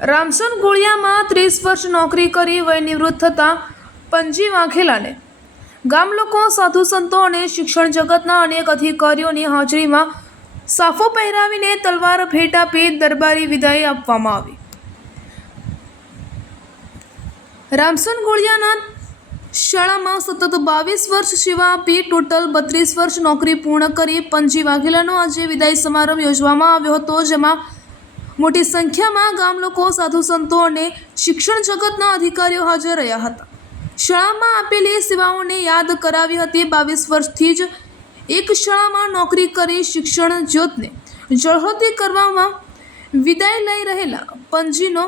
રામસન ગોળિયામાં ત્રીસ વર્ષ નોકરી કરી વય નિવૃત્ત થતા પંજી વાઘેલાને. ગામ લોકો, સાધુ સંતો અને શિક્ષણ જગતના અનેક અધિકારીઓની હાજરીમાં સાફો પહેરાવીને તલવાર ભેટ આપી દરબારી વિદાય આપવામાં આવી. રામસન ગોળિયાના શાળામાં સતત બાવીસ વર્ષ સેવા આપી, ટોટલ બત્રીસ વર્ષ નોકરી પૂર્ણ કરી પંજી વાઘેલાનો આજે વિદાય સમારંભ યોજવામાં આવ્યો હતો, જેમાં મોટી સંખ્યામાં ગામ લોકો સાધુ સંતો અને શિક્ષણ જગતના અધિકારીઓ હાજર રહ્યા હતા. શાળામાં આપેલી સેવાઓને યાદ કરાવી હતી બાવીસ વર્ષથી જ એક શાળામાં નોકરી કરી શિક્ષણ જ્યોતને જળહળતી કરવામાં વિદાય લઈ રહેલા પંજીનો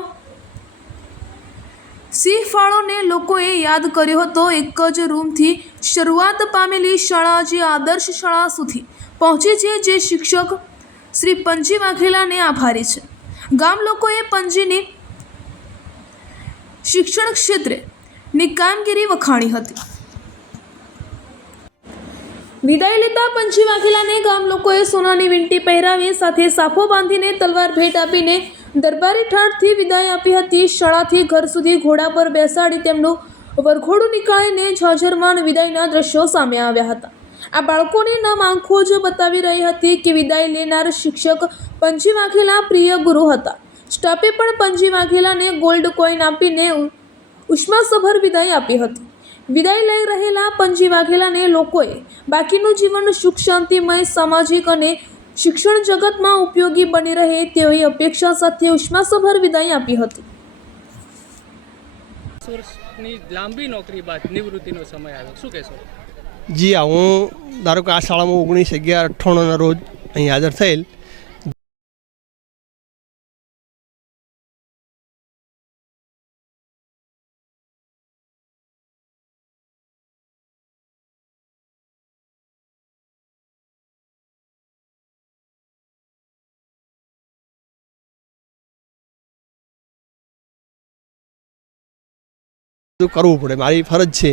સિંહ ફાળોને લોકોએ યાદ કર્યો હતો. એક જ રૂમથી શરૂઆત પામેલી શાળા જે આદર્શ શાળા સુધી પહોંચી છે, જે શિક્ષક શ્રી પંજી વાઘેલાને આભારી છે. ગામ લોકોએ પંજીની શિક્ષણ ક્ષેત્રે ની કામગીરી વખાણી હતી. વિદાય લેતા પંછી વાઘેલાને ગામ લોકોએ સોનાની વીંટી પહેરાવી, સાથે સાફો બાંધીને તલવાર ભેટ આપીને દરબારી ઠાઠથી વિદાય આપી હતી. શાળાથી ઘર સુધી ઘોડા પર બેસાડી તેમનું વરઘોડું નીકાળીને ઝાઝરમાન વિદાયના દ્રશ્યો સામે આવ્યા હતા. આ બાળકોની નામ આંખો જ બતાવી રહી હતી કે વિદાય લેનાર શિક્ષક પંજી વાઘેલા પ્રિય ગુરુ હતા. સ્ટાફે પણ પંજી વાઘેલાને ગોલ્ડ કોઈન આપીને ઉષ્માસભર વિદાય આપી હતી. વિદાય લઈ રહેલા પંજી વાઘેલાને લોકોએ બાકીનું જીવન સુખ, શાંતિમય, સામાજિક અને શિક્ષણ જગતમાં ઉપયોગી બની રહે તેવી અપેક્ષા સાથે ઉષ્માસભર વિદાય આપી હતી. લાંબી નોકરી બાદ નિવૃત્તિનો સમય આવ્યો. શું કહેશો? જી, હા, હું ધારો કે આ શાળામાં ઓગણીસ અગિયાર અઠ્ઠાણુંના રોજ અહીં હાજર થયેલ. કરવું પડે, મારી ફરજ છે.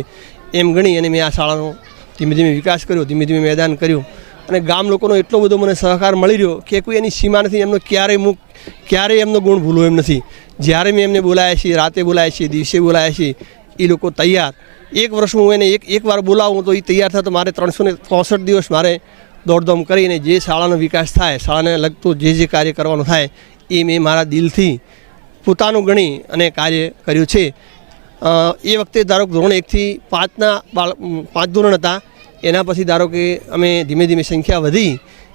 એમ ગણી અને મેં આ શાળાનો ધીમે ધીમે વિકાસ કર્યો, ધીમે ધીમે મેદાન કર્યું. અને ગામ લોકોનો એટલો બધો મને સહકાર મળી રહ્યો કે કોઈ એની સીમા નથી, એમનો ક્યારેય હું ક્યારેય એમનો ગુણ ભૂલો એમ નથી. જ્યારે મેં એમને બોલાયા છીએ, રાતે બોલાયા છીએ, દિવસે બોલાયા છીએ એ લોકો તૈયાર. એક વર્ષ હું એને એક એકવાર બોલાવું તો એ તૈયાર થાય મારે ત્રણસો ને ચોસઠ દિવસ મારે દોડધામ કરીને જે શાળાનો વિકાસ થાય, શાળાને લગતું જે જે કાર્ય કરવાનું થાય, એ મેં મારા દિલથી પોતાનું ગણી અને કાર્ય કર્યું છે. એ વખતે ધારો કે ધોરણ એકથી પાંચના બાળ પાંચ ધોરણ હતા, એના પછી ધારો કે અમે ધીમે ધીમે સંખ્યા વધી,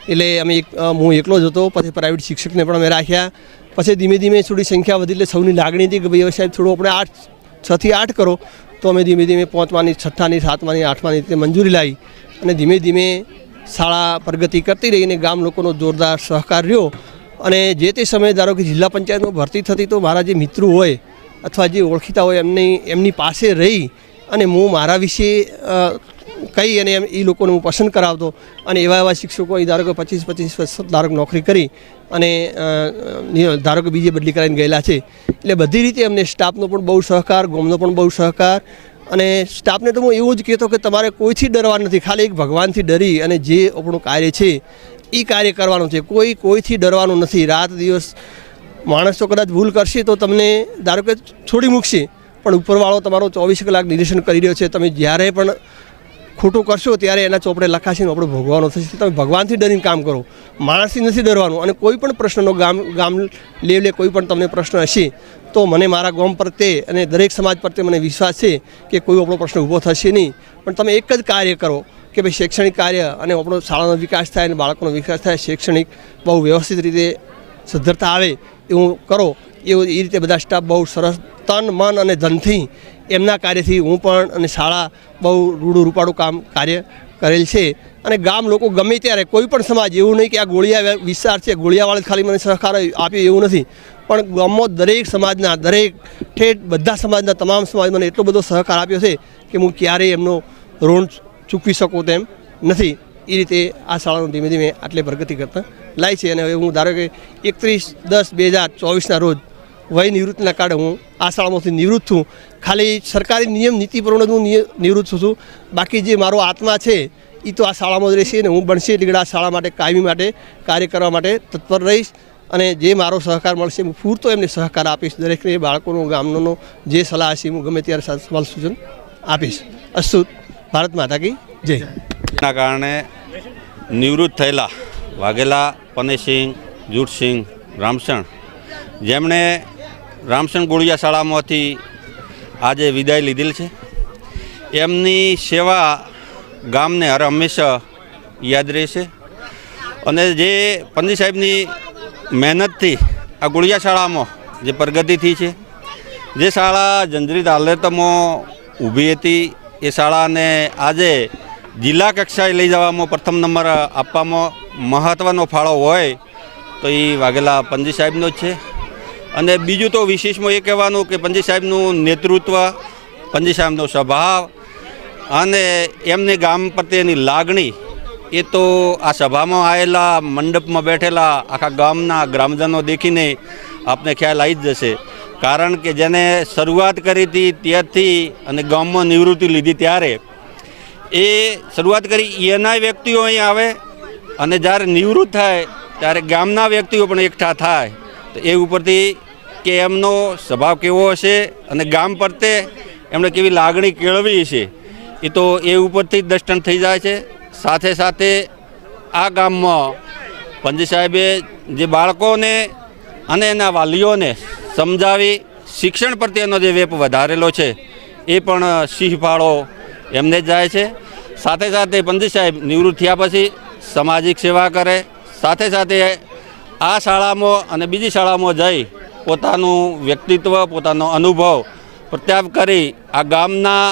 એટલે અમે એક હું એકલો જ હતો, પછી પ્રાઇવેટ શિક્ષકને પણ અમે રાખ્યા, પછી ધીમે ધીમે થોડી સંખ્યા વધી, એટલે સૌની લાગણી હતી કે ભાઈ સાહેબ, થોડું આપણે આઠ, છથી આઠ કરો, તો અમે ધીમે ધીમે પાંચમાની, છઠ્ઠાની, સાતમાની, આઠમાની રીતે મંજૂરી લાવી અને ધીમે ધીમે શાળા પ્રગતિ કરતી રહી અને ગામ લોકોનો જોરદાર સહકાર રહ્યો. અને જે તે સમયે ધારો કે જિલ્લા પંચાયતમાં ભરતી થતી તો મારા જે મિત્રો હોય અથવા જે ઓળખીતા હોય એમની એમની પાસે રહી અને હું મારા વિશે કહી અને એમ એ લોકોને હું પસંદ કરાવતો અને એવા એવા શિક્ષકો અહીં ધારો કે પચીસ પચીસ વર્ષ ધારો નોકરી કરી અને ધારો કે બીજે બદલી કરાવીને ગયેલા છે. એટલે બધી રીતે અમને સ્ટાફનો પણ બહુ સહકાર, ગોમનો પણ બહુ સહકાર અને સ્ટાફને તો હું એવું જ કહેતો કે તમારે કોઈથી ડરવાનું નથી, ખાલી એક ભગવાનથી ડરી અને જે આપણું કાર્ય છે એ કાર્ય કરવાનું છે. કોઈ કોઈથી ડરવાનું નથી. રાત, દિવસ માણસ કદાચ ભૂલ કરશે તો તમને, ધારો કે છોડી મૂકશે, પણ ઉપરવાળો તમારો ચોવીસ કલાક નિરીક્ષણ કરી રહ્યો છે, તમે જ્યારે પણ ખોટું કરશો ત્યારે એના ચોપડે લખાશે આપણે ભોગવાનો થશે. તમે ભગવાનથી ડરીને કામ કરો. માણસથી નથી ડરવાનું. અને કોઈ પણ પ્રશ્નનો ગામ ગામ લેવલે કોઈ પણ તમને પ્રશ્ન હશે, તો મને મારા ગામ પ્રત્યે અને દરેક સમાજ પ્રત્યે મને વિશ્વાસ છે કે કોઈ આપણો પ્રશ્ન ઊભો થશે નહીં. પણ તમે એક જ કાર્ય કરો કે ભાઈ શૈક્ષણિક કાર્ય અને આપણો શાળાનો વિકાસ થાય અને બાળકોનો વિકાસ થાય, શૈક્ષણિક બહુ વ્યવસ્થિત રીતે સદ્ધરતા આવે એવું કરો. એવું એ રીતે બધા સ્ટાફ બહુ સરસ તન, મન અને ધનથી એમના કાર્યથી હું પણ અને શાળા બહુ રૂડું રૂપાળું કામ કાર્ય કરેલ છે. અને ગામ લોકો ગમે ત્યારે, કોઈ પણ સમાજ, એવું નહીં કે આ ગોળિયા વિસ્તાર છે ગોળિયાવાળા ખાલી મને સહકાર આપ્યો એવું નથી. પણ ગામમાં દરેક સમાજના, દરેક ઠેઠ બધા સમાજના, તમામ સમાજ મને એટલો બધો સહકાર આપ્યો છે કે હું ક્યારેય એમનો ઋણ ચૂકવી શકું તેમ નથી. એ રીતે આ શાળાનું ધીમે ધીમે આટલે પ્રગતિ કરતા લાય છે અને હવે હું ધારો કે એકત્રીસ દસ બે હજાર ચોવીસના રોજ વય નિવૃત્તિના કારણે હું આ શાળામાંથી નિવૃત્ત છું. ખાલી સરકારી નિયમ, નીતિ પ્રમાણે હું નિવૃત્ત છું બાકી જે મારો આત્મા છે એ તો આ શાળામાં જ રહેશે અને હું બનશે એટલે આ શાળા માટે, કાયમી માટે, કાર્ય કરવા માટે તત્પર રહીશ. અને જે મારો સહકાર મળશે, હું પૂરતો એમને સહકાર આપીશ. દરેકને, બાળકોનો, ગામનો જે સલાહ હશે, હું ગમે ત્યારે સવાલ સૂચન આપીશ. અસ્તુ, ભારત માતા કી જય. ના કારણે નિવૃત્ત થયેલા વાઘેલા પનેસિંહ જૂટસિંહ, રામસણ. જેમણે રામસણ ગોળિયા શાળામાંથી આજે વિદાય લીધેલ છે. એમની સેવા ગામને હર હંમેશા યાદ રહેશે. અને જે પંડિત સાહેબની મહેનતથી આ ગોળિયા શાળામાં જે પ્રગતિ થઈ છે, જે શાળા જંજરી હાલતમાં ઊભી હતી, એ શાળાને આજે જિલ્લા કક્ષાએ લઈ જવામાં પ્રથમ નંબર આપવામાં મહત્ત્વનો ફાળો હોય તો એ વાઘેલા પંજી સાહેબનો જ છે. અને બીજું તો વિશેષમાં એ કહેવાનું કે પંજી સાહેબનું નેતૃત્વ, પંજી સાહેબનો સ્વભાવ અને એમની ગામ પ્રત્યેની લાગણી એ તો આ સભામાં આવેલા મંડપમાં બેઠેલા આખા ગામના ગ્રામજનો દેખીને આપને ખ્યાલ આવી જ જશે. કારણ કે જેને શરૂઆત કરી હતી ત્યારથી અને ગામમાં નિવૃત્તિ લીધી ત્યારે એ શરૂઆત કરી, એના વ્યક્તિઓ અહીં આવે અને જ્યારે નિવૃત્ત થાય, ત્યારે ગામના વ્યક્તિઓ પણ એકઠા થાય. તો એ ઉપરથી કે એમનો સ્વભાવ કેવો હશે અને ગામ પ્રત્યે એમણે કેવી લાગણી કેળવી છે, એ તો એ ઉપરથી જ દર્શન થઈ જાય છે. સાથે સાથે આ ગામમાં પંજી સાહેબે જે બાળકોને અને એના વાલીઓને સમજાવી શિક્ષણ પ્રત્યેનો જે વેપ વધારેલો છે, એ પણ સિંહ ફાળો એમને જ જાય છે. સાથે સાથે પંડિત સાહેબ નિવૃત્ત થયા પછી સામાજિક સેવા કરે. સાથે સાથે આ શાળામાં અને બીજી શાળામાં જઈ પોતાનું વ્યક્તિત્વ, પોતાનો અનુભવ પ્રત્યાપ કરી આ ગામના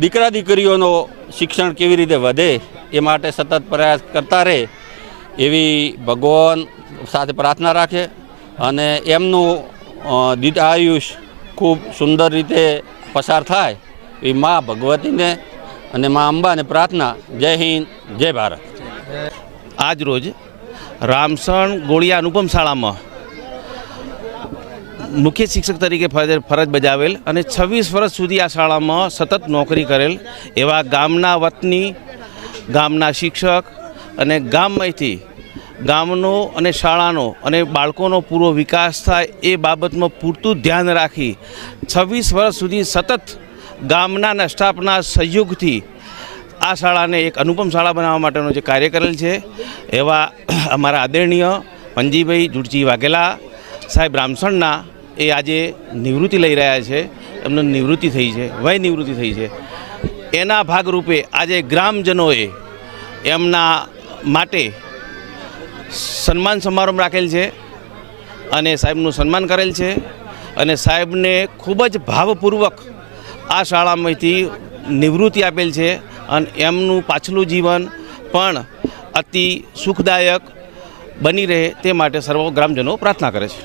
દીકરા દીકરીઓનો શિક્ષણ કેવી રીતે વધે એ માટે સતત પ્રયાસ કરતા રહે એવી ભગવાન સાથે પ્રાર્થના રાખે અને એમનું દીર્ઘ આયુષ ખૂબ સુંદર રીતે પસાર થાય એ મા ભગવતીને અને મા અંબાને પ્રાર્થના. જય હિન્દ, જય ભારત. આજ રોજ રામસણ ગોળિયા અનુપમ શાળામાં મુખ્ય શિક્ષક તરીકે ફરજ ફરજ બજાવેલ અને છવ્વીસ વર્ષ સુધી આ શાળામાં સતત નોકરી કરેલ એવા ગામના વતની, ગામના શિક્ષક અને ગામમાંથી ગામનો અને શાળાનો અને બાળકોનો પૂરો વિકાસ થાય એ બાબતમાં પૂરતું ધ્યાન રાખી છવ્વીસ વર્ષ સુધી સતત ગામના સ્ટાફના સહયોગથી આ શાળાને એક અનુપમ શાળા બનાવવા માટેનો જે કાર્ય કરેલ છે, એવા અમારા આદરણીય પંજીભાઈ જુડજી વાઘેલા સાહેબ રામસણના એ આજે નિવૃત્તિ લઈ રહ્યા છે. એમની નિવૃત્તિ થઈ છે, વય નિવૃત્તિ થઈ છે. એના ભાગરૂપે આજે ગ્રામજનોએ એમના માટે સન્માન સમારંભ રાખેલ છે અને સાહેબનું સન્માન કરેલ છે અને સાહેબને ખૂબ જ ભાવપૂર્વક આ શાળામાંથી નિવૃત્તિ આપેલ છે અને એમનું પાછલું જીવન પણ અતિ સુખદાયક બની રહે તે માટે સર્વ ગ્રામજનો પ્રાર્થના કરે છે.